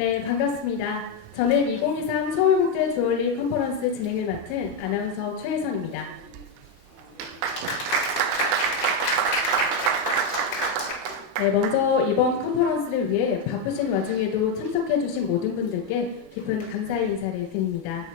네, 반갑습니다. 저는 2023 서울국제 주얼리 컨퍼런스 진행을 맡은 아나운서 최혜선입니다. 네, 먼저 이번 컨퍼런스를 위해 바쁘신 와중에도 참석해주신 모든 분들께 깊은 감사의 인사를 드립니다.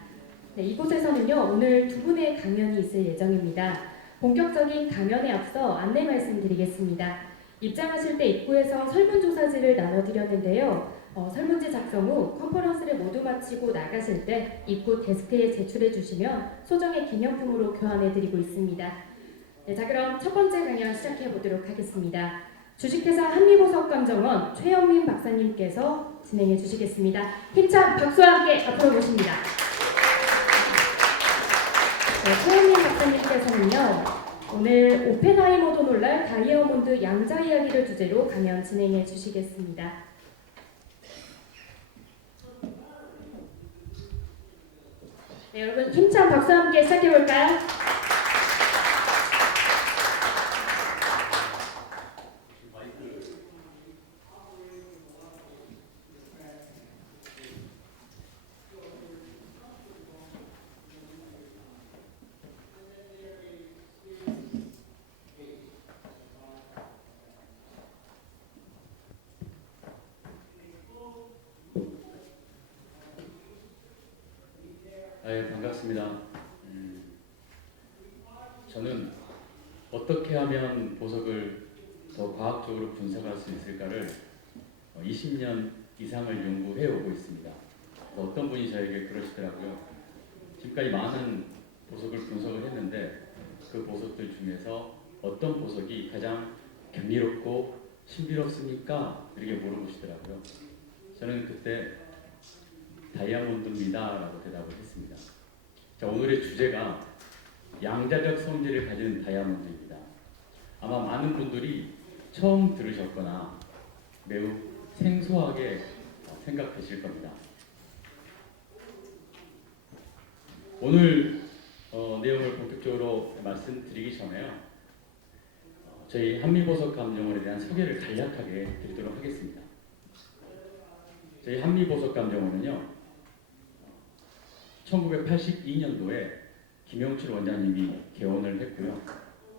네, 이곳에서는요, 오늘 두 분의 강연이 있을 예정입니다. 본격적인 강연에 앞서 안내 말씀드리겠습니다. 입장하실 때 입구에서 설문조사지를 나눠드렸는데요. 설문지 작성 후 컨퍼런스를 모두 마치고 나가실 때 입구 데스크에 제출해 주시면 소정의 기념품으로 교환해 드리고 있습니다. 네, 자 그럼 첫 번째 강연 시작해 보도록 하겠습니다. 주식회사 한미보석감정원 최영민 박사님께서 진행해 주시겠습니다. 힘찬 박수와 함께 앞으로 모십니다. 네, 최영민 박사님께서는요, 오늘 오펜하이머도 놀랄 다이아몬드 양자 이야기를 주제로 강연 진행해 주시겠습니다. 네, 여러분 힘찬 박수와 함께 시작해 볼까요? 네, 반갑습니다. 저는 어떻게 하면 보석을 더 과학적으로 분석할 수 있을까를 20년 이상을 연구해 오고 있습니다. 어떤 분이 저에게 그러시더라고요. 지금까지 많은 보석을 분석을 했는데 그 보석들 중에서 어떤 보석이 가장 경이롭고 신비롭습니까? 이렇게 물어보시더라고요. 저는 그때 다이아몬드입니다 라고 대답을 했습니다. 자, 오늘의 주제가 양자적 성질을 가진 다이아몬드입니다. 아마 많은 분들이 처음 들으셨거나 매우 생소하게 생각하실 겁니다. 오늘 내용을 본격적으로 말씀드리기 전에요, 저희 한미보석감정원에 대한 소개를 간략하게 드리도록 하겠습니다. 저희 한미보석감정원은요, 1982년도에 김용출 원장님이 개원을 했고요.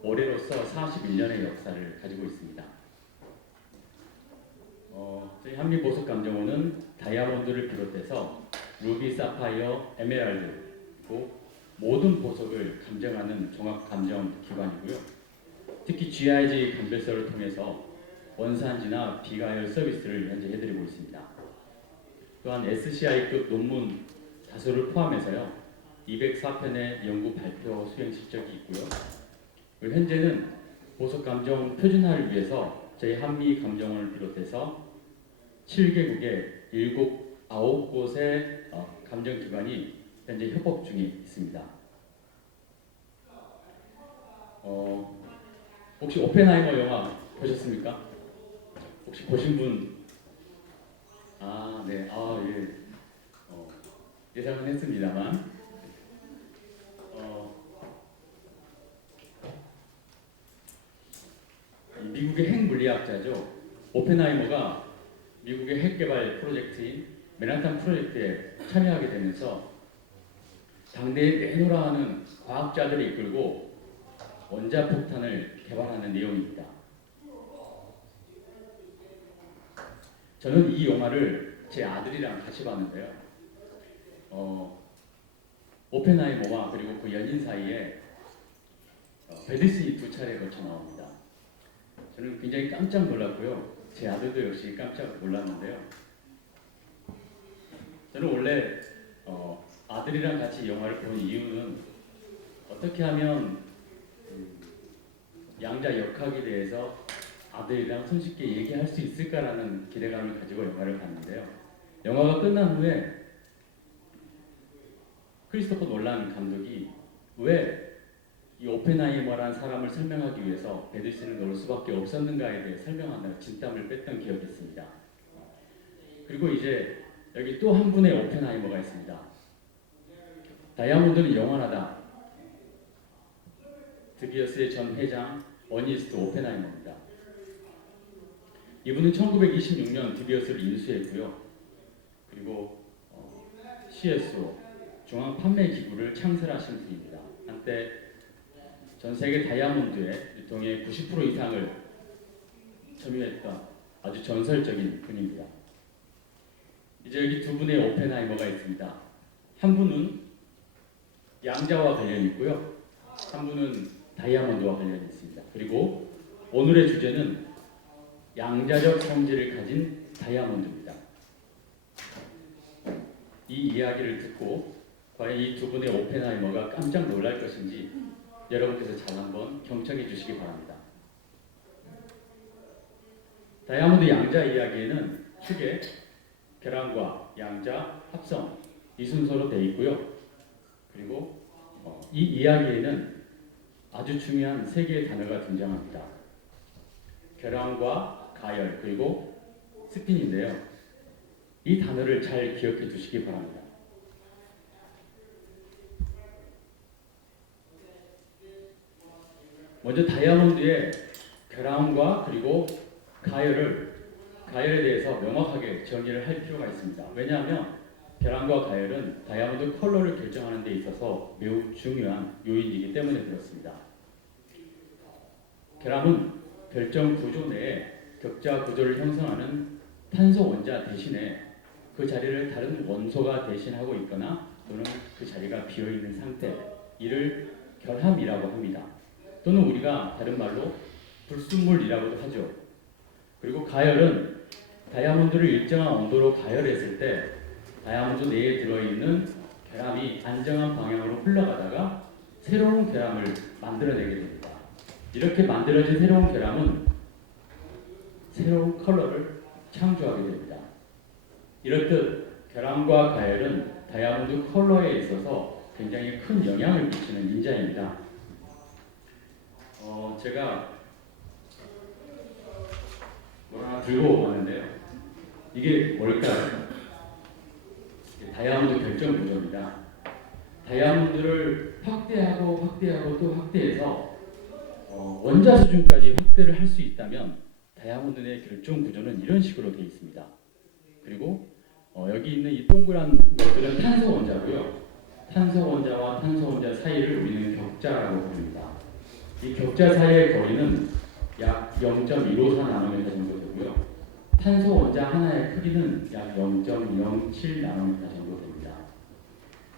올해로서 41년의 역사를 가지고 있습니다. 저희 한미보석감정원은 다이아몬드를 비롯해서 루비, 사파이어, 에메랄드, 그리고 모든 보석을 감정하는 종합감정기관이고요. 특히 GIG 감별서를 통해서 원산지나 비가열 서비스를 현재 해드리고 있습니다. 또한 SCI급 논문 다수를 포함해서요, 204편의 연구 발표 수행 실적이 있고요. 그리고 현재는 보석 감정 표준화를 위해서 저희 한미 감정원을 비롯해서 7개국의 9곳의 감정기관이 현재 협업 중에 있습니다. 혹시 오펜하이머 영화 보셨습니까? 혹시 보신 분? 네, 예. 예상은 했습니다만, 미국의 핵 물리학자죠. 오펜하이머가 미국의 핵 개발 프로젝트인 맨하탄 프로젝트에 참여하게 되면서 당대에 내노라 하는 과학자들을 이끌고 원자폭탄을 개발하는 내용입니다. 저는 이 영화를 제 아들이랑 같이 봤는데요. 오펜하이머와 그리고 그 연인 사이에 배드신이 두 차례 거쳐 나옵니다. 저는 굉장히 깜짝 놀랐고요. 제 아들도 역시 깜짝 놀랐는데요. 저는 원래 아들이랑 같이 영화를 본 이유는 어떻게 하면 양자 역학에 대해서 아들이랑 손쉽게 얘기할 수 있을까라는 기대감을 가지고 영화를 봤는데요. 영화가 끝난 후에 크리스토퍼 놀란 감독이 왜 이 오펜하이머라는 사람을 설명하기 위해서 배드신을 넣을 수밖에 없었는가에 대해 설명하며 진땀을 뺐던 기억이 있습니다. 그리고 이제 여기 또 한 분의 오펜하이머가 있습니다. 다이아몬드는 영원하다. 드비어스의 전 회장 어니스트 오펜하이머입니다. 이분은 1926년 드비어스를 인수했고요. 그리고 CSO 중앙 판매 기구를 창설하신 분입니다. 한때 전 세계 다이아몬드의 유통의 90% 이상을 점유했던 아주 전설적인 분입니다. 이제 여기 두 분의 오펜하이머가 있습니다. 한 분은 양자와 관련이 있고요. 한 분은 다이아몬드와 관련이 있습니다. 그리고 오늘의 주제는 양자적 성질을 가진 다이아몬드입니다. 이 이야기를 듣고 과연 이 두 분의 오펜하이머가 깜짝 놀랄 것인지 여러분께서 잘 한번 경청해 주시기 바랍니다. 다이아몬드 양자 이야기에는 크게 계란과 양자, 합성 이 순서로 되어 있고요. 그리고 이 이야기에는 아주 중요한 세 개의 단어가 등장합니다. 결함과 가열 그리고 스핀인데요. 이 단어를 잘 기억해 두시기 바랍니다. 먼저 다이아몬드의 결함과 그리고 가열에 대해서 명확하게 정의를 할 필요가 있습니다. 왜냐하면 계란과 가열은 다이아몬드 컬러를 결정하는 데 있어서 매우 중요한 요인이기 때문에 그렇습니다. 계란은 결정 구조 내에 격자 구조를 형성하는 탄소 원자 대신에 그 자리를 다른 원소가 대신하고 있거나 또는 그 자리가 비어있는 상태, 이를 결함이라고 합니다. 또는 우리가 다른 말로 불순물이라고도 하죠. 그리고 가열은 다이아몬드를 일정한 온도로 가열했을 때 다이아몬드 내에 들어있는 결함이 안정한 방향으로 흘러가다가 새로운 결함을 만들어내게 됩니다. 이렇게 만들어진 새로운 결함은 새로운 컬러를 창조하게 됩니다. 이렇듯 결함과 가열은 다이아몬드 컬러에 있어서 굉장히 큰 영향을 미치는 인자입니다. 제가 뭘 하나 들고 왔는데요. 이게 뭘까요? 다이아몬드 결정 구조입니다. 다이아몬드를 확대하고 또 확대해서 원자 수준까지 확대를 할 수 있다면 다이아몬드 내 결정 구조는 이런 식으로 되어 있습니다. 그리고 여기 있는 이 동그란 것들은 탄소 원자고요. 탄소 원자와 탄소 원자 사이를 우리는 격자라고 부릅니다. 이 격자 사이의 거리는 약 0.154 나노미터 정도 되고요. 탄소 원자 하나의 크기는 약 0.07 나노미터 정도 됩니다.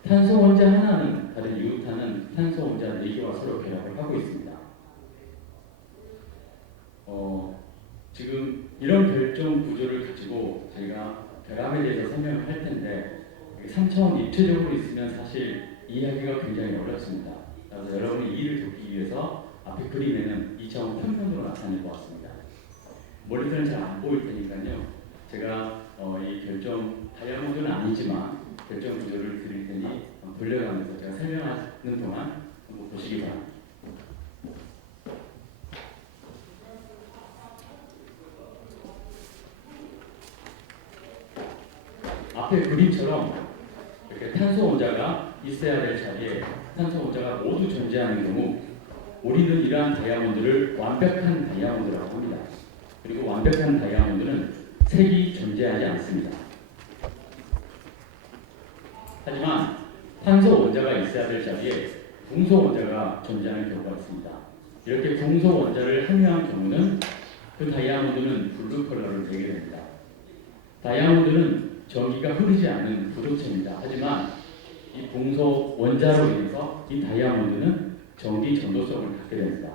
탄소 원자 하나는 다른 유탄은 탄소 원자 4개와 서로 결합을 하고 있습니다. 지금 이런 결정 구조를 가지고 저희가 결합에 대해서 설명을 할 텐데 3차원 입체적으로 있으면 사실 이해하기가 굉장히 어렵습니다. 그래서 여러분이 이해를 돕기 위해서 앞에 그림에는 2차원 평면으로 나타낼 것 같습니다. 머리카락은 잘 안 보일 테니까요. 제가 이 결정 다이아몬드는 아니지만 결정 구조를 드릴 테니 돌려가면서 제가 설명하는 동안 한번 보시기 바랍니다. 앞에 그림처럼 이렇게 탄소 원자가 있어야 될 자리에 탄소 원자가 모두 존재하는 경우 우리는 이러한 다이아몬드를 완벽한 다이아몬드라고 합니다. 그리고 완벽한 다이아몬드는 색이 존재하지 않습니다. 하지만 탄소 원자가 있어야 될 자리에 동소 원자가 존재하는 경우가 있습니다. 이렇게 동소 원자를 함유한 경우는 그 다이아몬드는 블루 컬러를 내게 됩니다. 다이아몬드는 전기가 흐르지 않는 구조체입니다. 하지만 이 동소 원자로 인해서 이 다이아몬드는 전기 전도성을 갖게 됩니다.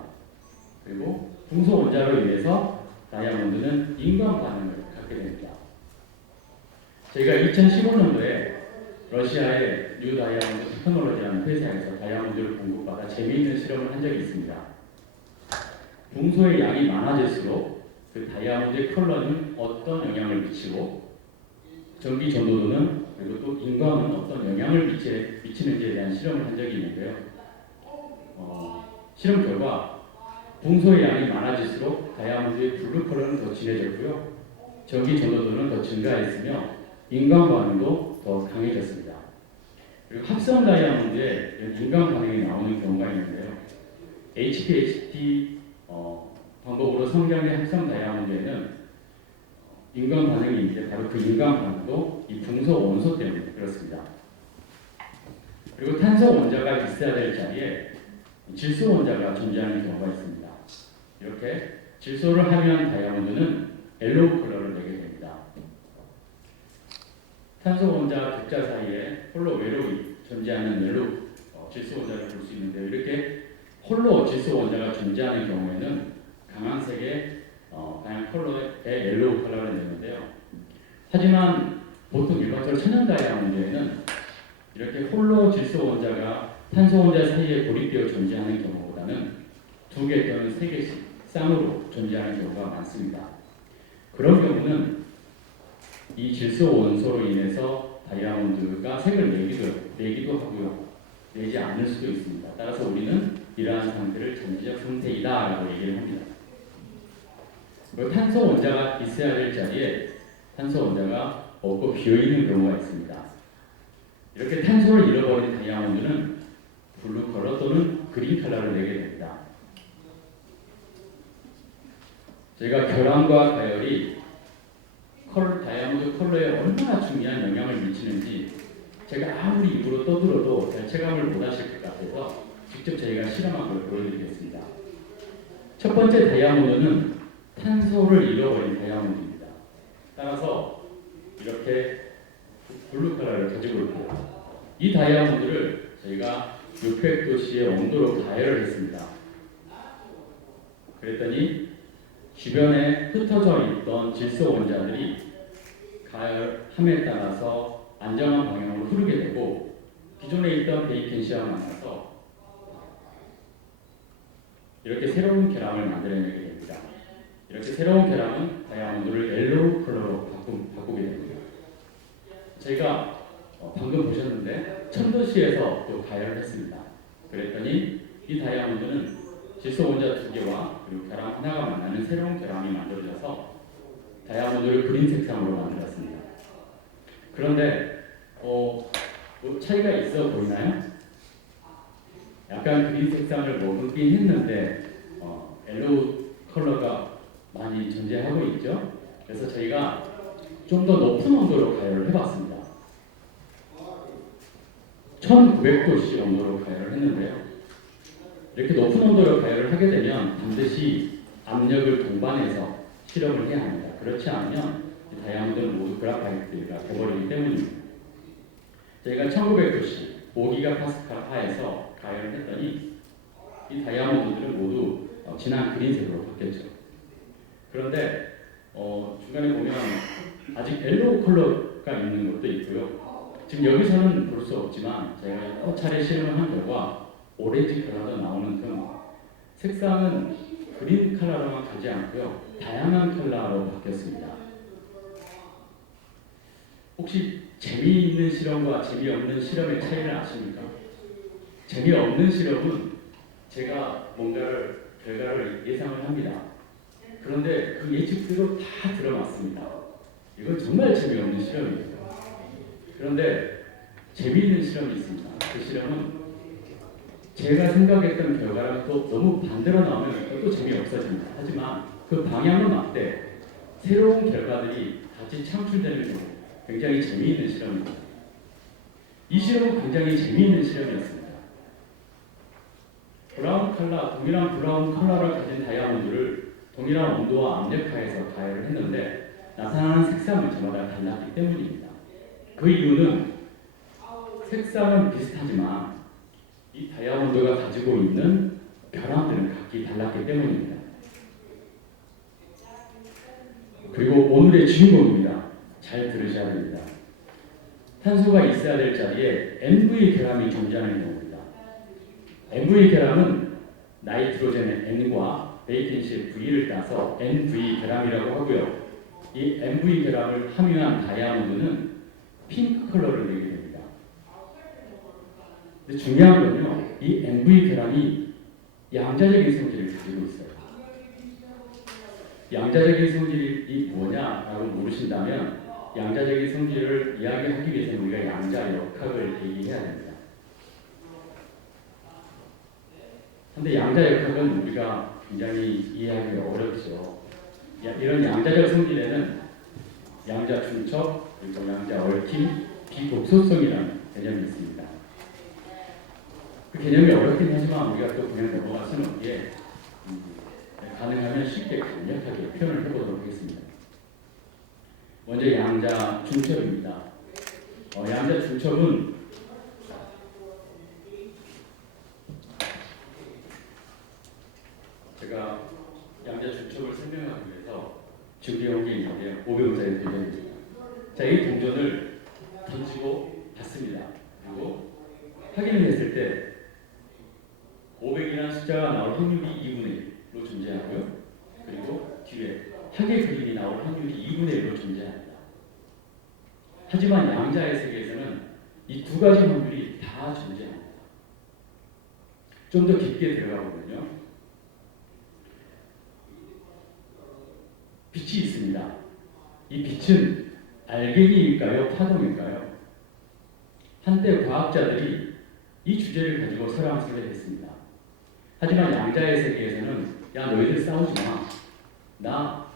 그리고 동소 원자로 인해서 다이아몬드는 인광 반응을 갖게 됩니다. 저희가 2015년도에 러시아의 뉴 다이아몬드 테크놀로지라는 회사에서 다이아몬드를 공급받아 재미있는 실험을 한 적이 있습니다. 동소의 양이 많아질수록 그 다이아몬드의 컬러는 어떤 영향을 미치고 전기 전도도는 그리고 또 인광은 어떤 영향을 미치는지에 대한 실험을 한 적이 있는데요. 실험 결과 동소의 양이 많아질수록 다이아몬드의 블루 컬러는 더 진해졌고요. 전기 전도도는 더 증가했으며 인광 반응도 더 강해졌습니다. 그리고 합성 다이아몬드에 인광 반응이 나오는 경우가 있는데요. HPHT 방법으로 성장된 합성 다이아몬드에는 인간 반응이 있는데 바로 그 인간 반응도 이 붕소 원소 때문에 그렇습니다. 그리고 탄소 원자가 있어야 될 자리에 질소 원자가 존재하는 경우가 있습니다. 이렇게 질소를 함유한 다이아몬드는 옐로우 컬러를 내게 됩니다. 탄소 원자 격자 사이에 홀로 외로이 존재하는 옐로우 질소 원자를 볼 수 있는데요. 이렇게 홀로 질소 원자가 존재하는 경우에는 강황색의 다양한 컬러의 옐로우 컬러를 내는데요. 하지만 보통 일반적으로 천연 다이아몬드에는 이렇게 홀로 질소 원자가 탄소 원자 사이에 고립되어 존재하는 경우보다는 2개 또는 3개씩 쌍으로 존재하는 경우가 많습니다. 그런 경우는 이 질소 원소로 인해서 다이아몬드가 색을 내기도 하고요. 내지 않을 수도 있습니다. 따라서 우리는 이러한 상태를 전지적 상태이다 라고 얘기를 합니다. 탄소 원자가 있어야 될 자리에 탄소 원자가 없고 비어있는 경우가 있습니다. 이렇게 탄소를 잃어버린 다이아몬드는 블루 컬러 또는 그린 컬러를 내게 됩니다. 저희가 결함과 가열이 다이아몬드 컬러에 얼마나 중요한 영향을 미치는지 제가 아무리 입으로 떠들어도 잘 체감을 못하실 것 같아서 직접 저희가 실험한 걸 보여드리겠습니다. 첫 번째 다이아몬드는 탄소를 잃어버린 다이아몬드입니다. 따라서 이렇게 블루 컬러를 가지고 있고요. 이 다이아몬드를 저희가 600도씨의 온도로 가열을 했습니다. 그랬더니 주변에 흩어져 있던 질소 원자들이 가열함에 따라서 안정한 방향으로 흐르게 되고 기존에 있던 베이켄시와 만나서 이렇게 새로운 결함을 만들어내게 됩니다. 이렇게 새로운 결함은 다이아몬드를 옐로우 컬러로 바꾸게 됩니다. 저희가 방금 보셨는데 1000도씨에서 또 가열을 했습니다. 그랬더니 이 다이아몬드는 질소 원자 2개와 그리고 결함 하나가 만나는 새로운 결함이 만들어져서 다이아몬드를 그린 색상으로 만들었습니다. 그런데 뭐 차이가 있어 보이나요? 약간 그린 색상을 머금긴 했는데 옐로우 컬러가 많이 존재하고 있죠. 그래서 저희가 좀 더 높은 온도로 가열을 해봤습니다. 1900도씨 온도로 가열을 했는데요. 이렇게 높은 온도로 가열을 하게 되면 반드시 압력을 동반해서 실험을 해야 합니다. 그렇지 않으면 다이아몬드는 모두 그라파이트가 되어버리기 때문입니다. 저희가 1900도씨 5기가 파스칼 하에서 가열을 했더니 이 다이아몬드들은 모두 진한 그린색으로 바뀌었죠. 그런데 중간에 보면 아직 옐로우 컬러가 있는 것도 있고요. 지금 여기서는 볼 수 없지만 저희가 여러 차례 실험을 한 결과 오렌지 컬러도 나오는 등 색상은 그린 컬러로만 가지 않고요. 다양한 컬러로 바뀌었습니다. 혹시 재미있는 실험과 재미없는 실험의 차이를 아십니까? 재미없는 실험은 제가 뭔가를 결과를 예상을 합니다. 그런데 그 예측대로 다 들어맞습니다. 이건 정말 재미없는 실험이에요. 그런데 재미있는 실험이 있습니다. 그 실험은 제가 생각했던 결과랑 또 너무 반대로 나오면 또 재미없어집니다. 하지만 그 방향을 맞대 새로운 결과들이 같이 창출되는 경우 굉장히 재미있는 실험입니다. 이 실험은 굉장히 재미있는 실험이었습니다. 브라운 컬러, 동일한 브라운 컬러를 가진 다이아몬드를 동일한 온도와 압력하에서 가열을 했는데 나타나는 색상은 저마다 달랐기 때문입니다. 그 이유는 색상은 비슷하지만 이 다이아몬드가 가지고 있는 결함들은 각기 달랐기 때문입니다. 그리고 오늘의 주인공입니다. 잘 들으셔야 됩니다. 탄소가 있어야 될 자리에 NV 결함이 존재하는 경우입니다. NV 결함은 나이트로젠의 N과 베이켄시의 V를 따서 NV 결함이라고 하고요. 이 NV 결함을 함유한 다이아몬드는 핑크 컬러를 내게 됩니다. 근데 중요한 건요, 이 NV 결함이 양자적인 성질을 가지고 있어요. 양자적인 성질이 뭐냐라고 물으신다면 양자적인 성질을 이야기하기 위해서는 우리가 양자 역학을 얘기해야 됩니다. 근데 양자 역학은 우리가 굉장히 이해하기가 어렵죠. 이런 양자적 성질에는 양자 중첩, 그리고 양자 얽힘, 비독소성이라는 개념이 있습니다. 그 개념이 어렵긴 하지만 우리가 또 그냥 넘어갈 수는 없기에 가능하면 쉽게 간략하게 표현을 해보도록 하겠습니다. 먼저 양자 중첩입니다. 양자 중첩은 제가 양자 중첩을 설명하기 위해서 준비해온 게 있는데요. 500원짜리 동전입니다. 자, 이 동전을 던지고 받습니다. 그리고 확인을 했을 때 500이라는 숫자가 나올 확률이 2분의 1로 존재하고요. 그리고 뒤에 합의 그림이 나올 확률이 2분의 1로 존재합니다. 하지만 양자의 세계에서는 이 두 가지 확률이 다 존재합니다. 좀 더 깊게 들어가 보면요. 빛이 있습니다. 이 빛은 알갱이일까요? 파동일까요? 한때 과학자들이 이 주제를 가지고 설왕설래했습니다. 하지만 양자의 세계에서는 야 너희들 싸우지 마. 나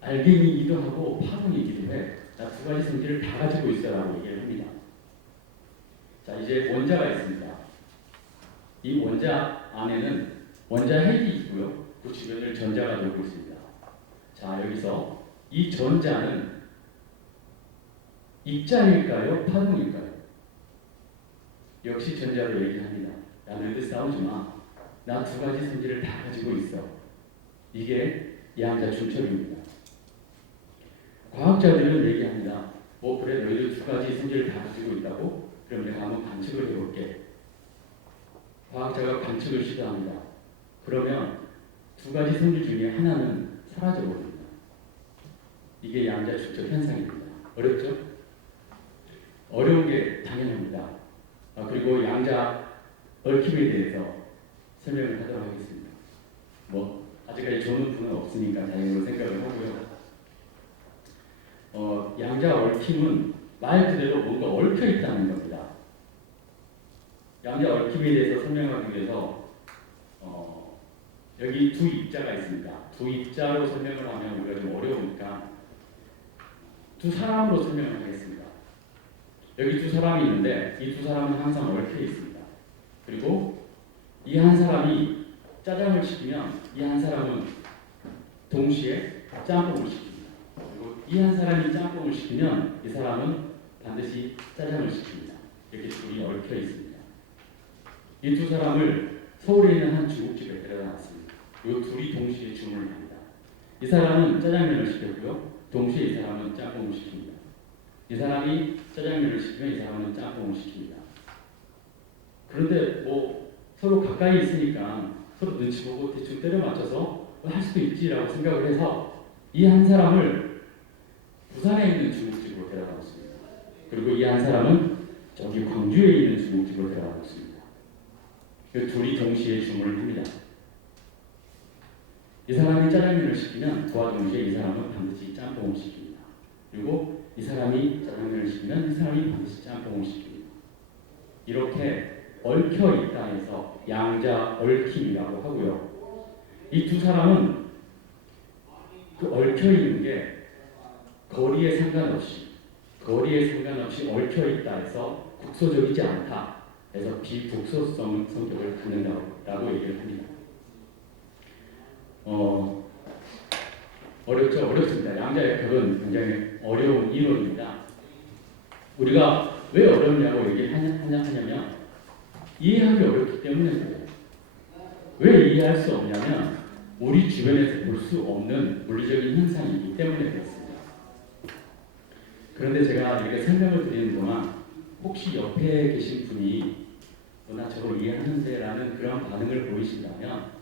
알갱이이기도 하고 파동이기도 해. 나 두 가지 성질을 다 가지고 있어라고 얘기를 합니다. 자, 이제 원자가 있습니다. 이 원자 안에는 원자 핵이 있고요. 그 주변을 전자가 돌고 있습니다. 자, 여기서 이 전자는 입자일까요? 파동일까요? 역시 전자로 얘기합니다. 야 너희들 싸우지 마. 나 두 가지 성질을 다 가지고 있어. 이게 양자 중첩입니다. 과학자들은 얘기합니다. 그래 너희들 두 가지 성질을 다 가지고 있다고? 그럼 내가 한번 관측을 해볼게. 과학자가 관측을 시도합니다. 그러면 두 가지 성질 중에 하나는 사라져버립니다. 이게 양자 중첩 현상입니다. 어렵죠? 어려운 게 당연합니다. 그리고 양자 얽힘에 대해서 설명을 하도록 하겠습니다. 아직까지 조는 분은 없으니까 다행으로 생각을 하고요. 양자 얽힘은 말 그대로 뭔가 얽혀 있다는 겁니다. 양자 얽힘에 대해서 설명하기 위해서 여기 두 입자가 있습니다. 두 입자로 설명을 하면 우리가 좀 어려우니까 두 사람으로 설명을 하겠습니다. 여기 두 사람이 있는데 이 두 사람은 항상 얽혀 있습니다. 그리고 이 한 사람이 짜장을 시키면 이 한 사람은 동시에 짬뽕을 시킵니다. 그리고 이 한 사람이 짬뽕을 시키면 이 사람은 반드시 짜장을 시킵니다. 이렇게 둘이 얽혀 있습니다. 이 두 사람을 서울에 있는 한 중국집에 데려다 놨습니다. 이 둘이 동시에 주문을 합니다. 이 사람은 짜장면을 시켰고요. 동시에 이 사람은 짬뽕을 시킵니다. 이 사람이 짜장면을 시키면 이 사람은 짬뽕을 시킵니다. 그런데 서로 가까이 있으니까 서로 눈치 보고 대충 때려 맞춰서 할 수도 있지라고 생각을 해서 이 한 사람을 부산에 있는 중국집으로 데려다 놨습니다. 그리고 이 한 사람은 저기 광주에 있는 중국집으로 데려다 놨습니다. 그 둘이 동시에 주문을 합니다. 이 사람이 짜장면을 시키면 그와 동시에 이 사람은 반드시 짬뽕을 시킵니다. 그리고 이 사람이 짜장면을 시키면 이 사람이 반드시 짬뽕을 시킵니다. 이렇게 얽혀 있다 해서 양자 얽힘이라고 하고요. 이 두 사람은 그 얽혀 있는 게 거리에 상관없이 얽혀 있다 해서 국소적이지 않다 해서 비국소성 성격을 갖는다고 얘기를 합니다. 어렵죠? 어렵습니다. 양자역학은 굉장히 어려운 이론입니다. 우리가 왜 어렵냐고 얘기하냐면 이해하기 어렵기 때문에 그래요. 왜 이해할 수 없냐면 우리 주변에서 볼 수 없는 물리적인 현상이기 때문에 그렇습니다. 그런데 제가 이렇게 설명을 드리는 동안 혹시 옆에 계신 분이 나 저걸 이해하는데 라는 그런 반응을 보이신다면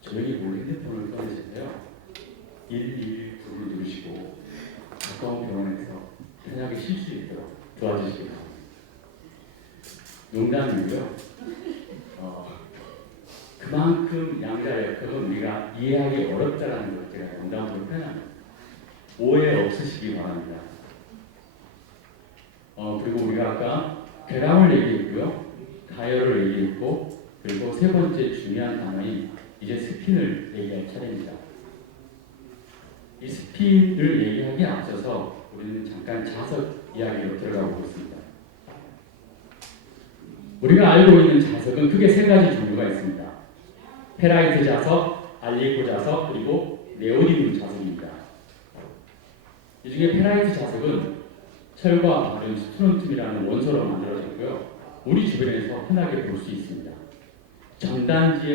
조용히 핸드폰을 꺼내주세요. 119를 누르시고 가까운 병원에서 편하게 쉴 수 있도록 도와주시기 바랍니다. 농담이고요. 그만큼 양자역학은 우리가 이해하기 어렵다는 걸 제가 농담으로 표현합니다. 오해 없으시기 바랍니다. 그리고 우리가 아까 괴람을 얘기했고요. 가열을 얘기했고 그리고 세 번째 중요한 단어인 이제 스핀을 얘기할 차례입니다. 이 스핀을 얘기하기에 앞서서 우리는 잠깐 자석 이야기로 들어가 보겠습니다. 우리가 알고 있는 자석은 크게 세 가지 종류가 있습니다. 페라이트 자석, 알리고 자석, 그리고 네오디듐 자석입니다. 이 중에 페라이트 자석은 철과 바른 스트론튬이라는 원소로 만들어졌고요. 우리 주변에서 흔하게 볼 수 있습니다. 전단지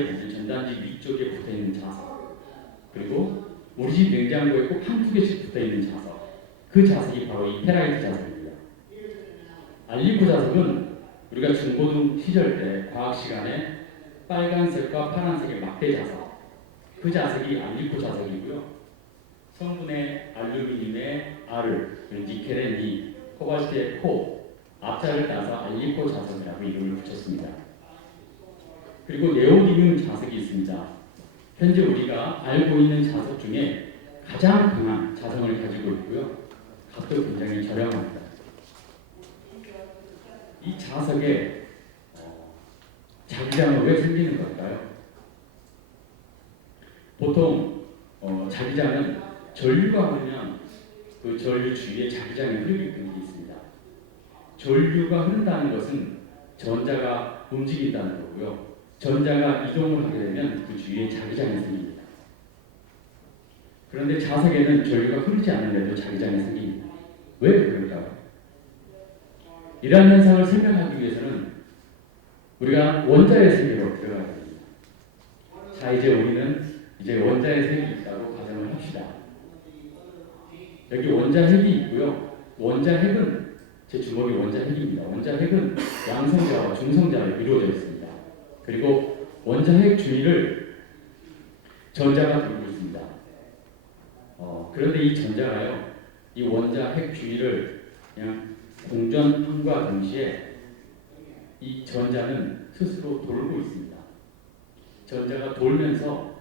위쪽에 붙어 있는 자석, 그리고 우리 집 냉장고에 꼭 한두 개씩 붙어 있는 자석, 그 자석이 바로 이 페라이트 자석입니다. 알리고 자석은 우리가 중고등 시절 때 과학 시간에 빨간색과 파란색의 막대 자석, 그 자석이 알리고 자석이고요. 성분의 알루미늄의 R, 니켈의 니, 코발트의 코, 앞자를 따서 알리고 자석이라고 이름을 붙였습니다. 그리고 네오디듐 자석이 있습니다. 현재 우리가 알고 있는 자석 중에 가장 강한 자성을 가지고 있고요. 값도 굉장히 저렴합니다. 이 자석에 자기장은 왜 생기는 걸까요? 보통 자기장은 전류가 흐르면 그 전류 주위에 자기장이 흐르게끔 되어 있습니다. 전류가 흐른다는 것은 전자가 움직인다는 거고요. 전자가 이동을 하게 되면 그 주위에 자기장이 생깁니다. 그런데 자석에는 전류가 흐르지 않는데도 자기장이 생깁니다. 왜 그럴까요? 이러한 현상을 설명하기 위해서는 우리가 원자의 세계로 들어가야 됩니다. 자, 이제 우리는 원자의 세계에 있다고 가정을 합시다. 여기 원자핵이 있고요. 원자핵은 제 주먹이 원자핵입니다. 원자핵은 양성자와 중성자로 이루어져 있습니다. 그리고 원자핵 주위를 전자가 돌고 있습니다. 그런데 이 전자가요, 이 원자핵 주위를 그냥 공전함과 동시에 이 전자는 스스로 돌고 있습니다. 전자가 돌면서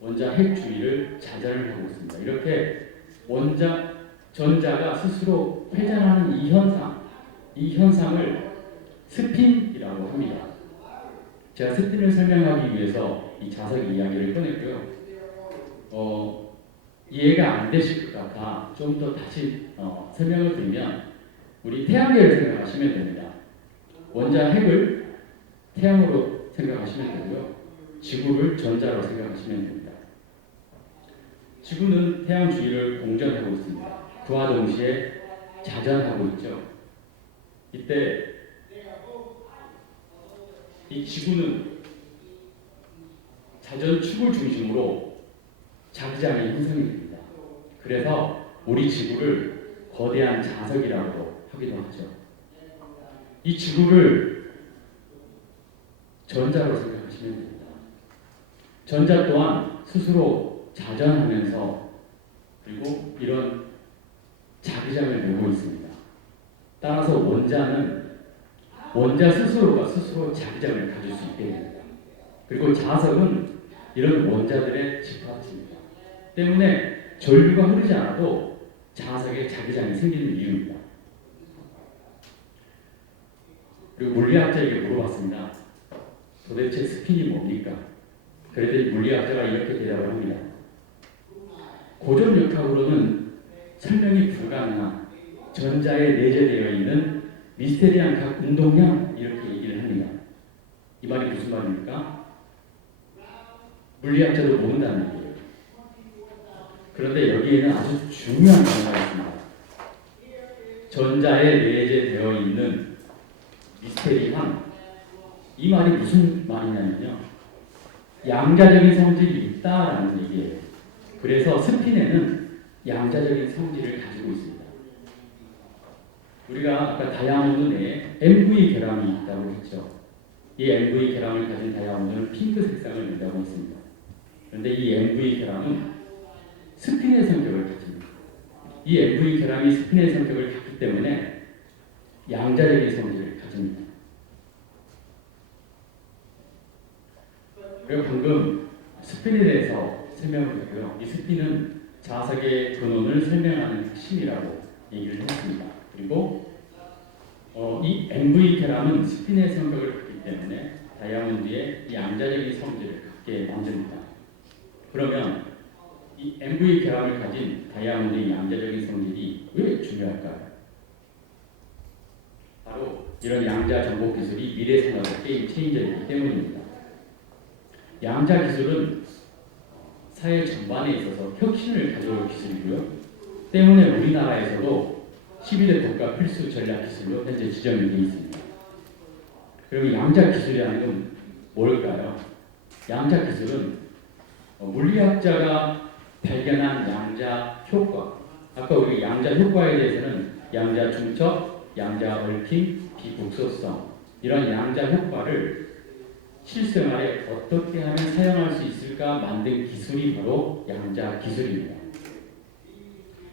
원자핵 주위를 자전을 하고 있습니다. 이렇게 전자가 스스로 회전하는 이 현상을 스핀이라고 합니다. 제가 스핀을 설명하기 위해서 이 자석 이야기를 꺼냈고요. 이해가 안 되실 것 같아 좀 더 다시 설명을 드리면, 우리 태양계를 생각하시면 됩니다. 원자핵을 태양으로 생각하시면 되고요. 지구를 전자로 생각하시면 됩니다. 지구는 태양 주위를 공전하고 있습니다. 그와 동시에 자전하고 있죠. 이때 이 지구는 자전축을 중심으로 자기장이 형성이 됩니다. 그래서 우리 지구를 거대한 자석이라고 하기도 하죠. 이 지구를 전자로 생각하시면 됩니다. 전자 또한 스스로 자전하면서 그리고 이런 자기장을 내고 있습니다. 따라서 원자 스스로가 스스로 자기장을 가질 수 있게 됩니다. 그리고 자석은 이런 원자들의 집합체입니다. 때문에 전류가 흐르지 않아도 자석에 자기장이 생기는 이유입니다. 그리고 물리학자에게 물어봤습니다. 도대체 스핀이 뭡니까? 그랬더니 물리학자가 이렇게 대답을 합니다. 고전역학으로는 설명이 불가능한 전자에 내재되어 있는 미스테리한 각 운동량, 이렇게 얘기를 합니다. 이 말이 무슨 말입니까? 물리학자도 모른다는 얘기예요. 그런데 여기에는 아주 중요한 단어가 있습니다. 전자에 내재되어 있는 미스테리한, 이 말이 무슨 말이냐면요, 양자적인 성질이 있다라는 얘기예요. 그래서 스핀에는 양자적인 성질을 가지고 있습니다. 우리가 아까 다이아몬드 내에 MV 결함이 있다고 했죠. 이 MV 결함을 가진 다이아몬드는 핑크 색상을 낸다고 했습니다. 그런데 이 MV 결함은 스핀의 성격을 가집니다. 이 MV 결함이 스핀의 성격을 갖기 때문에 양자적인 성질을 가집니다. 그리고 방금 스핀에 대해서 설명을 드렸고요. 이 스핀은 자석의 근원을 설명하는 핵심이라고 얘기를 했습니다. 그리고 이 MV 결함은 스핀의 성격을 갖기 때문에 다이아몬드의 이 양자적인 성질을 갖게 만듭니다. 그러면 이 MV 결함을 가진 다이아몬드의 양자적인 성질이 왜 중요할까요? 바로 이런 양자 정보 기술이 미래 산업의 게임 체인저이기 때문입니다. 양자 기술은 사회 전반에 있어서 혁신을 가져올 기술이고요. 때문에 우리나라에서도 11대 국가 필수 전략 기술로 현재 지정이 되어 있습니다. 그럼 양자 기술이라는 건 뭘까요? 양자 기술은 물리학자가 발견한 양자 효과, 아까 우리 양자 효과에 대해서는 양자 중첩, 양자 얽힘, 비국소성 이런 양자 효과를 실생활에 어떻게 하면 사용할 수 있을까 만든 기술이 바로 양자 기술입니다.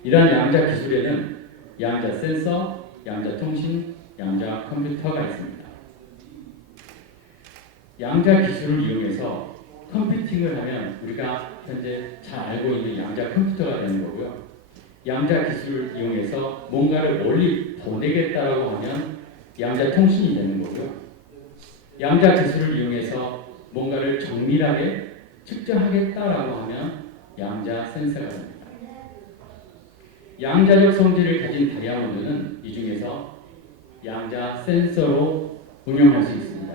이러한 양자 기술에는 양자 센서, 양자 통신, 양자 컴퓨터가 있습니다. 양자 기술을 이용해서 컴퓨팅을 하면 우리가 현재 잘 알고 있는 양자 컴퓨터가 되는 거고요. 양자 기술을 이용해서 뭔가를 멀리 보내겠다라고 하면 양자 통신이 되는 거고요. 양자 기술을 이용해서 뭔가를 정밀하게 측정하겠다라고 하면 양자 센서가 됩니다. 양자적 성질을 가진 다이아몬드는 이 중에서 양자 센서로 응용할 수 있습니다.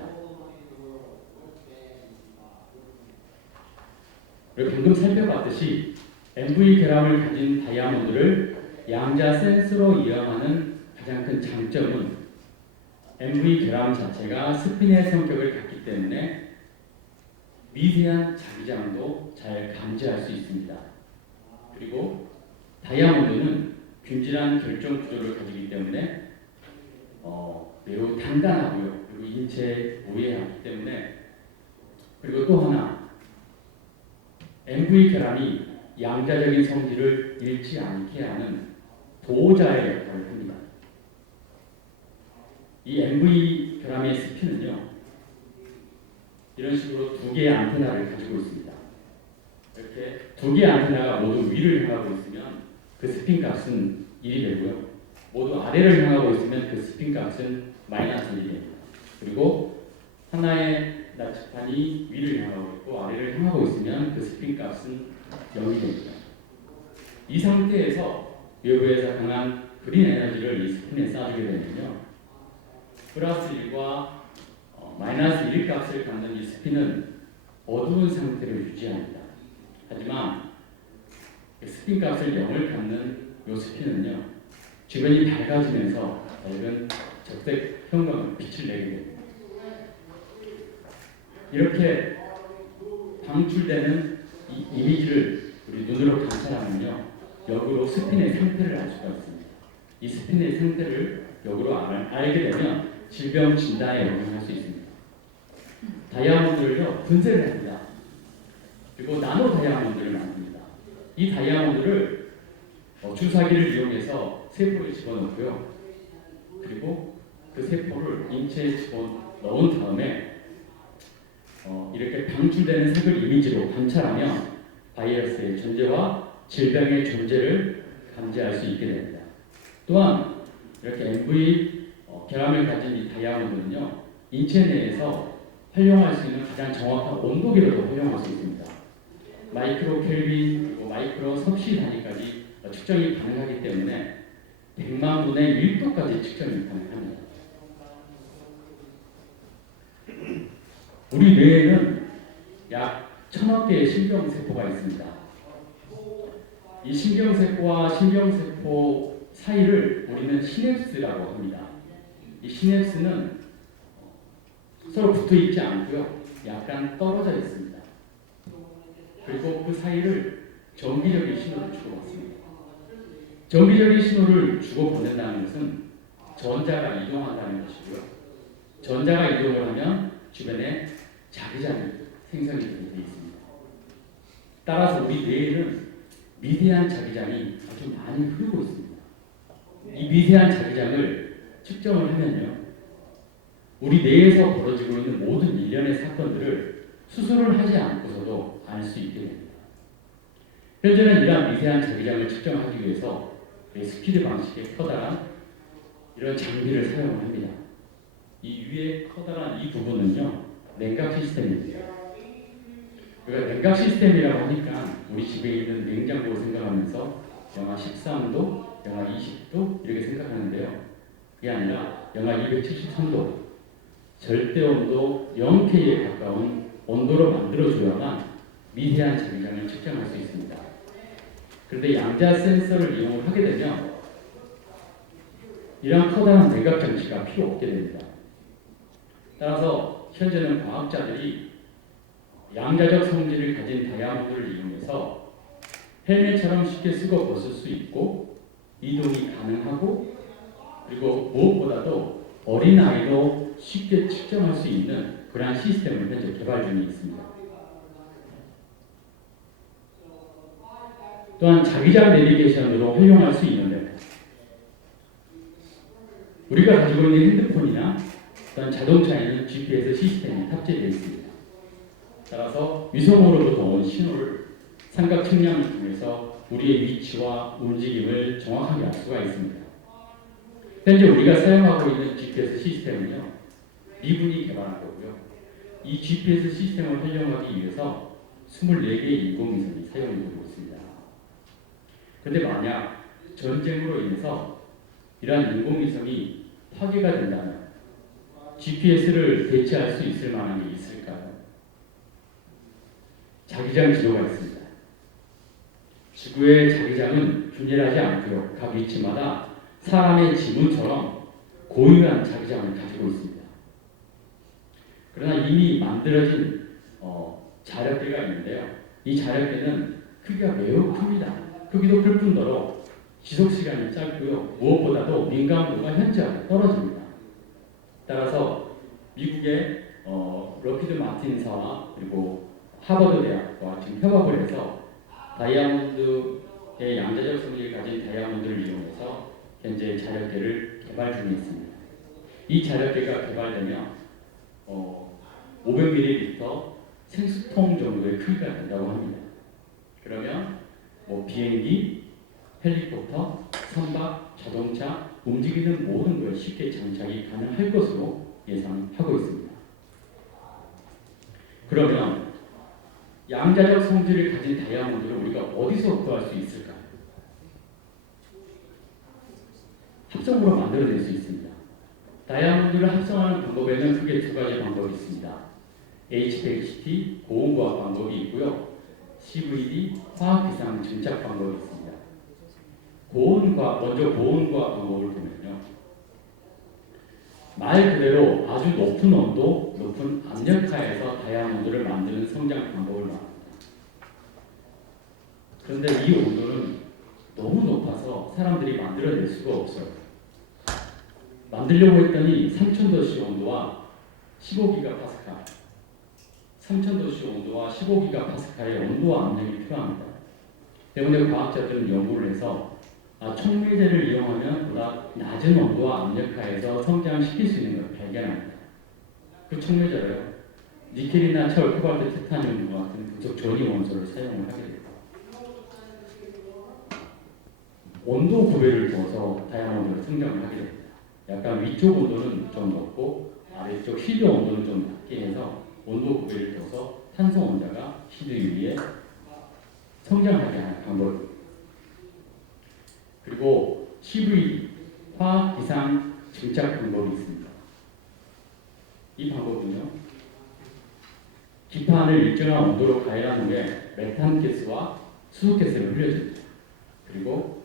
그리고 방금 살펴봤듯이 MV 결함을 가진 다이아몬드를 양자 센서로 이용하는 가장 큰 장점은 MV 결함 자체가 스핀의 성격을 갖기 때문에 미세한 자기장도 잘 감지할 수 있습니다. 그리고 다이아몬드는 균질한 결정 구조를 가지기 때문에 매우 단단하고요. 그리고 인체에 우회하기 때문에 그리고 또 하나 MV 결함이 양자적인 성질을 잃지 않게 하는 보호자의 역할을 합니다. 이 MV 결함의 스핀은요, 이런 식으로 두 개의 안테나를 가지고 있습니다. 이렇게 두 개의 안테나가 모두 위를 향하고 있으면 그 스핀 값은 1이 되고요. 모두 아래를 향하고 있으면 그 스핀 값은 마이너스 1이 됩니다. 그리고 하나의 나치판이 위를 향하고 있고 아래를 향하고 있으면 그 스핀 값은 0이 됩니다. 이 상태에서 외부에서 강한 그린 에너지를 이 스핀에 쏴주게 되면요, 플러스 1과 마이너스 1 값을 갖는 이 스핀은 어두운 상태를 유지합니다. 하지만 스핀 값을 0을 갖는 이 스핀은요, 주변이 밝아지면서 밝은 적색 형광 빛을 내게 됩니다. 이렇게 방출되는 이 이미지를 우리 눈으로 관찰하면요, 역으로 스핀의 상태를 알 수가 있습니다. 이 스핀의 상태를 역으로 알게 되면 질병 진단에 영향할 수 있습니다. 다이아몬드를요, 분쇄를 합니다. 그리고 나노 다이아몬드를 만듭니다. 이 다이아몬드를 주사기를 이용해서 세포에 집어넣고요. 그리고 그 세포를 인체에 집어넣은 다음에 이렇게 방출되는 색을 이미지로 관찰하면 바이러스의 존재와 질병의 존재를 감지할 수 있게 됩니다. 또한 이렇게 MV 결함을 가진 이 다이아몬드는요, 인체 내에서 활용할 수 있는 가장 정확한 온도계로도 활용할 수 있습니다. 마이크로 켈빈 그리고 마이크로 섭씨 단위까지 측정이 가능하기 때문에 100만 분의 1도까지 측정이 가능합니다. 우리 뇌에는 약 1000억 개의 신경세포가 있습니다. 이 신경세포와 신경세포 사이를 우리는 시냅스라고 합니다. 이 시냅스는 서로 붙어 있지 않고요, 약간 떨어져 있습니다. 그리고 그 사이를 전기적인 신호를 주고받습니다. 전기적인 신호를 주고보낸다는 것은 전자가 이동한다는 것이고요. 전자가 이동을 하면 주변에 자기장이 생성이 되게 되어 있습니다. 따라서 우리 뇌에는 미세한 자기장이 아주 많이 흐르고 있습니다. 이 미세한 자기장을 측정을 하면요, 우리 뇌에서 벌어지고 있는 모든 일련의 사건들을 수술을 하지 않고서도 알 수 있게 됩니다. 현재는 이러한 미세한 자기장을 측정하기 위해서 스피드 방식의 커다란 이런 장비를 사용을 합니다. 이 위에 커다란 이 부분은요, 냉각 시스템입니다. 그러니까 냉각 시스템이라고 하니까 우리 집에 있는 냉장고를 생각하면서 영하 13도, 영하 20도 이렇게 생각하는데요. 그게 아니라 영하 273도, 절대온도 0K에 가까운 온도로 만들어줘야만 미세한 자기장을 측정할 수 있습니다. 그런데 양자 센서를 이용을 하게 되면 이런 커다란 내각 장치가 필요 없게 됩니다. 따라서 현재는 과학자들이 양자적 성질을 가진 다이아몬드를 이용해서 헬멧처럼 쉽게 쓰고 벗을 수 있고 이동이 가능하고 그리고 무엇보다도 어린아이도 쉽게 측정할 수 있는 그러한 시스템을 현재 개발 중에 있습니다. 또한 자기장 내비게이션으로 활용할 수 있는데 우리가 가지고 있는 핸드폰이나 또한 자동차에는 GPS 시스템이 탑재되어 있습니다. 따라서 위성으로부터 온 신호를 삼각 측량을 통해서 우리의 위치와 움직임을 정확하게 알 수가 있습니다. 현재 우리가 사용하고 있는 GPS 시스템은요, 미군이 개발한 거고요. 이 GPS 시스템을 활용하기 위해서 24개의 인공위성이 사용되고 있습니다. 그런데 만약 전쟁으로 인해서 이러한 인공위성이 파괴가 된다면 GPS를 대체할 수 있을 만한 게 있을까요? 자기장 지도가 있습니다. 지구의 자기장은 균일하지 않고요. 각 위치마다 사람의 지문처럼 고유한 자기장을 가지고 있습니다. 그러나 이미 만들어진 자력계가 있는데요. 이 자력계는 크기가 매우 큽니다. 크기도 클 뿐더러 지속시간이 짧고요. 무엇보다도 민감도가 현저하게 떨어집니다. 따라서 미국의 럭히드 마틴사와 그리고 하버드 대학과 지금 협업을 해서 다이아몬드의 양자적 성질을 가진 다이아몬드를 이용해서 현재 자력계를 개발 중에 있습니다. 이 자력계가 개발되면 500ml 생수통 정도의 크기가 된다고 합니다. 그러면 비행기, 헬리콥터, 선박, 자동차, 움직이는 모든 걸 쉽게 장착이 가능할 것으로 예상하고 있습니다. 그러면 양자적 성질을 가진 다이아몬드를 우리가 어디서 구할 수 있을까요? 합성으로 만들어낼 수 있습니다. 다이아몬드를 합성하는 방법에는 크게 두 가지 방법이 있습니다. HPLC 고온과학 방법이 있고요. CVD 화학기상 증착 방법이 있습니다. 먼저 고온과학 방법을 보면요. 말 그대로 아주 높은 온도, 높은 압력하에서 다이아몬드를 만드는 성장 방법을 말합니다. 그런데 이 온도는 너무 높아서 사람들이 만들어낼 수가 없어요. 만들려고 했더니 3000도씨 온도와 15기가파스칼, 3000도씨 온도와 15기가파스칼의 온도와 압력이 필요합니다. 때문에 과학자들은 연구를 해서 촉매제를 이용하면 보다 낮은 온도와 압력하에서 성장시킬 수 있는 걸 발견합니다. 그 촉매제를 니켈이나 철, 코발트, 티타늄 등 같은 금속 전이 원소를 사용을 하게 됩니다. 온도 구배를 둬서 다이아몬드를 성장을 하게 됩니다. 약간 위쪽 온도는 좀 높고 아래쪽 시드 온도는 좀 낮게 해서 온도 구배를 둬서 탄소 원자가 시드 위에 성장하게 하는 방법입니다. 그리고 CVD, 화학 기상 증착 방법이 있습니다. 이 방법은요, 기판을 일정한 온도로 가열한 후에 메탄가스와 수소가스를 흘려줍니다. 그리고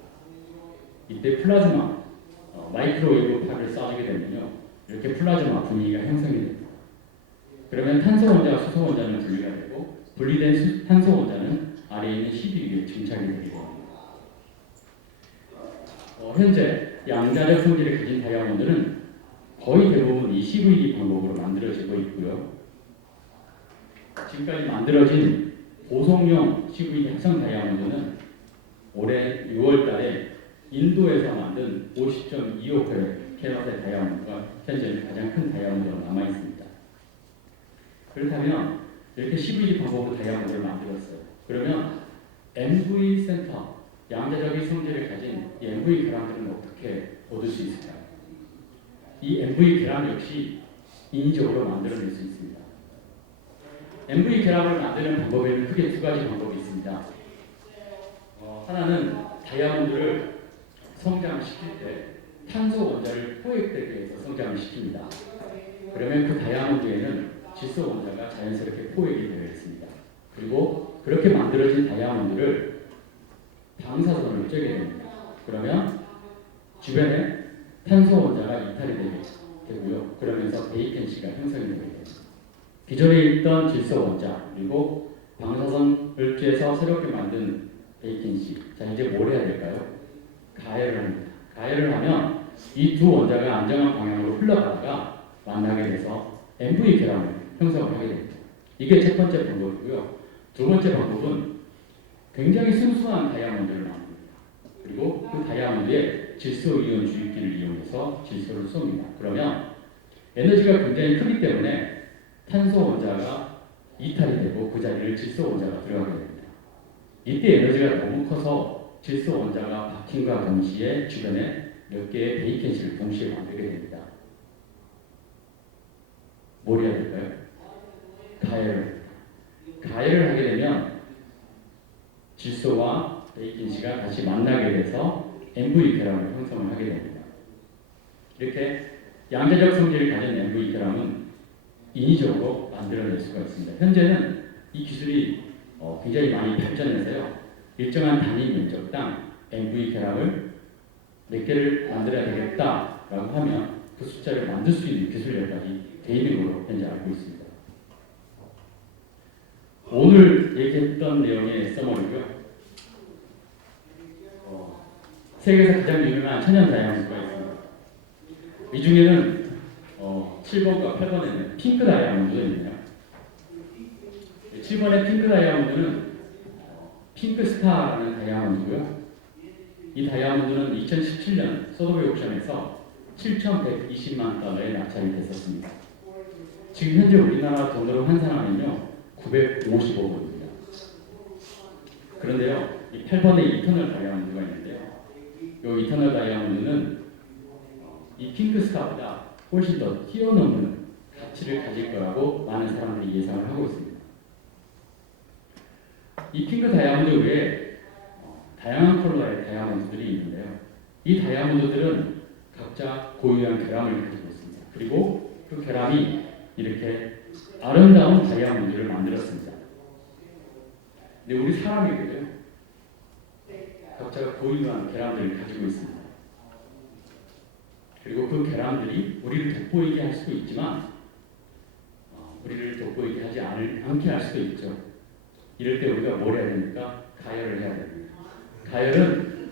이때 플라즈마, 마이크로웨이브 파를 쏴주게 되면요, 이렇게 플라즈마 분위기가 형성이 됩니다. 그러면 탄소 원자와 수소 원자는 분리가 되고 분리된 탄소 원자는 아래에 있는 CD 위에 증착이 되게 됩니다. 현재 양자적 성질을 가진 다이아몬드는 거의 대부분 이 CVD 방법으로 만들어지고 있고요. 지금까지 만들어진 보송용 CVD 합성 다이아몬드는 올해 6월 달에 인도에서 만든 50.25캐럿 캐럿의 다이아몬드가 현재 가장 큰 다이아몬드로 남아 있습니다. 그렇다면 이렇게 CVD 방법으로 다이아몬드를 만들었어요. 그러면 MV 센터, 양자적인 성질을 가진 이 MV 계량들은 어떻게 얻을 수 있을까요? 이 MV 계량 역시 인위적으로 만들어낼 수 있습니다. MV 계량을 만드는 방법에는 크게 두 가지 방법이 있습니다. 하나는 다이아몬드를 성장시킬 때 탄소 원자를 포획되게 해서 성장을 시킵니다. 그러면 그 다이아몬드에는 질소 원자가 자연스럽게 포획이 되어 있습니다. 그리고 그렇게 만들어진 다이아몬드를 방사선으로 쬐게 됩니다. 그러면 주변에 탄소 원자가 이탈이 되고요. 그러면서 베이컨시가 형성이 되게 됩니다. 기존에 있던 질소 원자 그리고 방사선을 쬐서 새롭게 만든 베이컨시. 자, 이제 뭘 해야 될까요? 가열을 합니다. 가열을 하면 이 두 원자가 안정한 방향으로 흘러가다가 만나게 돼서 MV 결합을 형성을 하게 됩니다. 이게 첫 번째 방법이고요. 두 번째 방법은 굉장히 순수한 다이아몬드를 만듭니다. 그리고 그 다이아몬드에 질소 이온 주입기를 이용해서 질소를 쏩니다. 그러면 에너지가 굉장히 크기 때문에 탄소 원자가 이탈이 되고 그 자리를 질소 원자가 들어가게 됩니다. 이때 에너지가 너무 커서 질소 원자가 박힘과 동시에 주변에 몇 개의 베이컨실을 동시에 만들게 됩니다. 뭘 해야 될까요? 가열을 하게 되면 질소와 베이컨시가 다시 만나게 돼서 MV 결합을 형성을 하게 됩니다. 이렇게 양자적 성질을 가진 MV 결합은 인위적으로 만들어낼 수가 있습니다. 현재는 이 기술이 굉장히 많이 발전해서요. 일정한 단위 면적당 MV 결합을 몇 개를 만들어야 되겠다라고 하면 그 숫자를 만들 수 있는 기술력까지 돼 있는 걸로 현재 알고 있습니다. 오늘 얘기했던 내용의 서머리고요. 세계에서 가장 유명한 천연 다이아몬드가 있습니다. 이 중에는 7번과 8번에는 핑크 다이아몬드가 있네요. 7번의 핑크 다이아몬드는 핑크스타라는 다이아몬드고요. 이 다이아몬드는 2017년 소더비 옥션에서 7,120만 달러에 낙찰이 됐었습니다. 지금 현재 우리나라 돈으로 환산하면요 950억 원입니다. 그런데요 이 8번의 이터널 다이아몬드가 있는데요. 이 이터널 다이아몬드는 이 핑크스타보다 훨씬 더 뛰어넘는 가치를 가질 거라고 많은 사람들이 예상을 하고 있습니다. 이 핑크 다이아몬드 외에 다양한 컬러의 다이아몬드들이 있는데요. 이 다이아몬드들은 각자 고유한 결함을 가지고 있습니다. 그리고 그 결함이 이렇게 아름다운 다이아몬드를 만들었습니다. 근데 우리 사람에게도 각자가 고유한 결함들을 가지고 있습니다. 그리고 그 결함들이 우리를 돋보이게 할 수도 있지만 우리를 돋보이게 하지 않게 할 수도 있죠. 이럴 때 우리가 뭘 해야 됩니까? 가열을 해야 됩니다. 가열은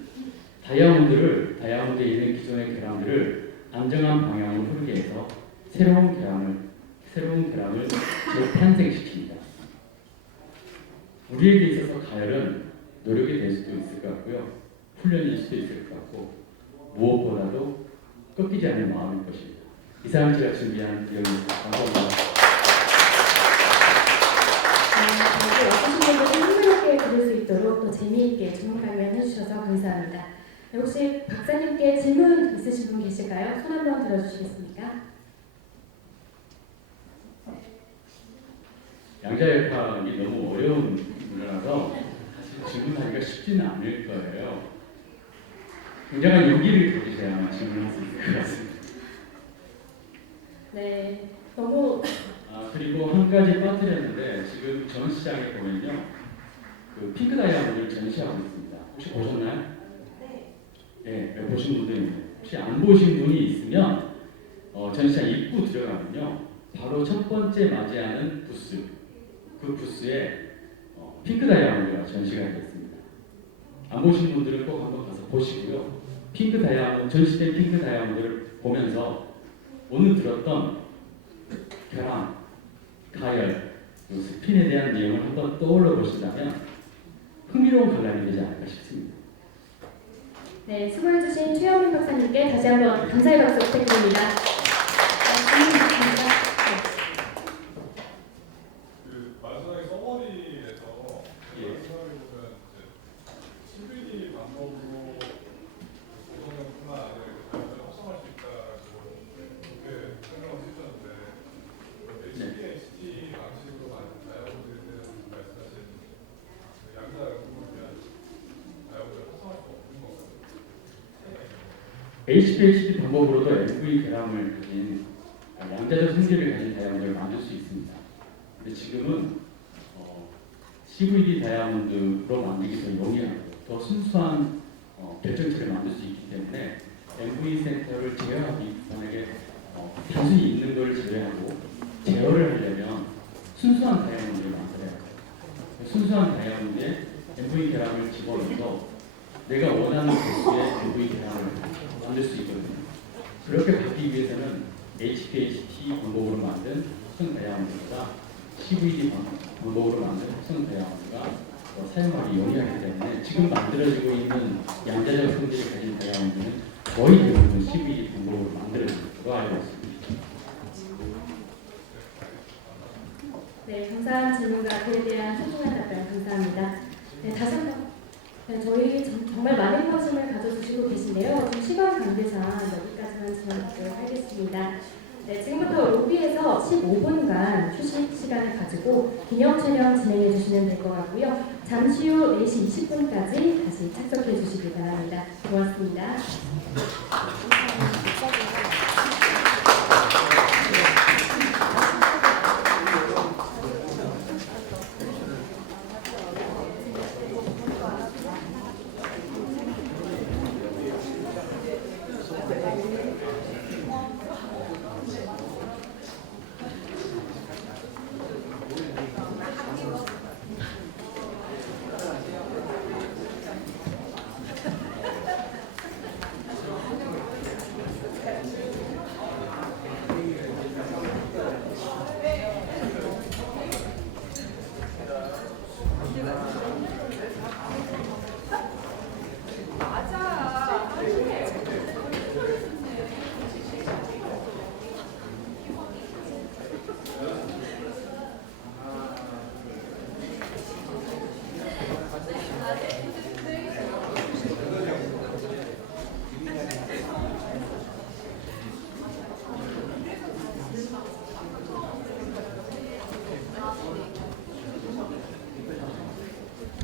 다이아몬드에 있는 기존의 결함들을 안정한 방향으로 흐르게 해서 새로운 결함을 재탄생시킵니다. 우리에게 있어서 가열은 노력이 될 수도 있을 것 같고요. 훈련일 수도 있을 것 같고 무엇보다도 꺾이지 않는 마음일 것입니다. 이상 제가 준비한 내용입니다. 감사합니다. 와주신 분들이 흥미롭게 들을 수 있도록 또 재미있게 전문 강연 해주셔서 감사합니다. 혹시 박사님께 질문 있으신 분 계실까요? 손 한번 들어주시겠습니까? 양자역학이 너무 어려운 분야라서 사실 질문하기가 쉽지는 않을 거예요. 굉장한 용기를 가지셔야만 질문할 수 있을 것 같습니다. 네, 너무 그리고 한 가지 빠뜨렸는데 지금 전시장에 보면요, 그 핑크 다이아몬드를 전시하고 있습니다. 혹시 보셨나요? 네, 보신 분도 있네요. 혹시 안 보신 분이 있으면 전시장 입구 들어가면요, 바로 첫 번째 맞이하는 부스, 그 부스에 핑크 다이아몬드가 전시가 되어 있습니다. 안 보신 분들은 꼭 한번 가서 보시고요. 전시된 핑크 다이아몬드를 보면서 오늘 들었던 결함, 가열, 스핀에 대한 내용을 한번 떠올려 보신다면 흥미로운 관람이 되지 않을까 싶습니다. 네, 수고해주신 최영민 박사님께 다시 한번 감사의 박수 부탁드립니다. 감사합니다. 마지막에 서머리에서 보면 CBD 방법으로 고성형뿐만 아니라 자연스레 확성할 수 있다고 그렇게 설명을 해주셨는데 HDHT 방식으로 만든 다이아몬드에 대해서 말씀하신 양자 연구를 위한 다이아몬드를 확성할 수 없는 건가요? HPLC 방법으로도 MV 결함을 가진 양자적 성질을 가진 다이아몬드를 만들 수 있습니다. 근데 지금은 CVD 다이아몬드로 만들기 더 용이하고 더 순수한 결정체를 만들 수 있기 때문에 MV 센터를 제어하기 만약에 단순히 있는 걸 제외하고 제어를 하려면 순수한 다이아몬드를 만들어야 돼요. 순수한 다이아몬드에 MV 결함을 집어넣어서 내가 원하는 개수의 MV 결함을 만들 수 있거든요. 그렇게 받기 위해서는 HPHT 방법으로 만든 합성 다이아몬드보다 CVD 방법으로 만든 합성 다이아몬드가 사용하기 용이하기 때문에 지금 만들어지고 있는 양자적 성질을 가진 다이아몬드는 거의 대부분 CVD 방법으로 만들어지고 알고 있습니다. 네, 감사한 질문과 그에 대한 소중한 답변 감사합니다. 네, 다시 한번 저희 정말 많은 관심을 가져주시고 계신데요. 좀 시간 관계상 여기까지만 진행하도록 하겠습니다. 네, 지금부터 로비에서 15분간 휴식 시간을 가지고 기념 촬영 진행해 주시면 될 것 같고요. 잠시 후 4시 20분까지 다시 착석해 주시기 바랍니다. 고맙습니다. 감사합니다.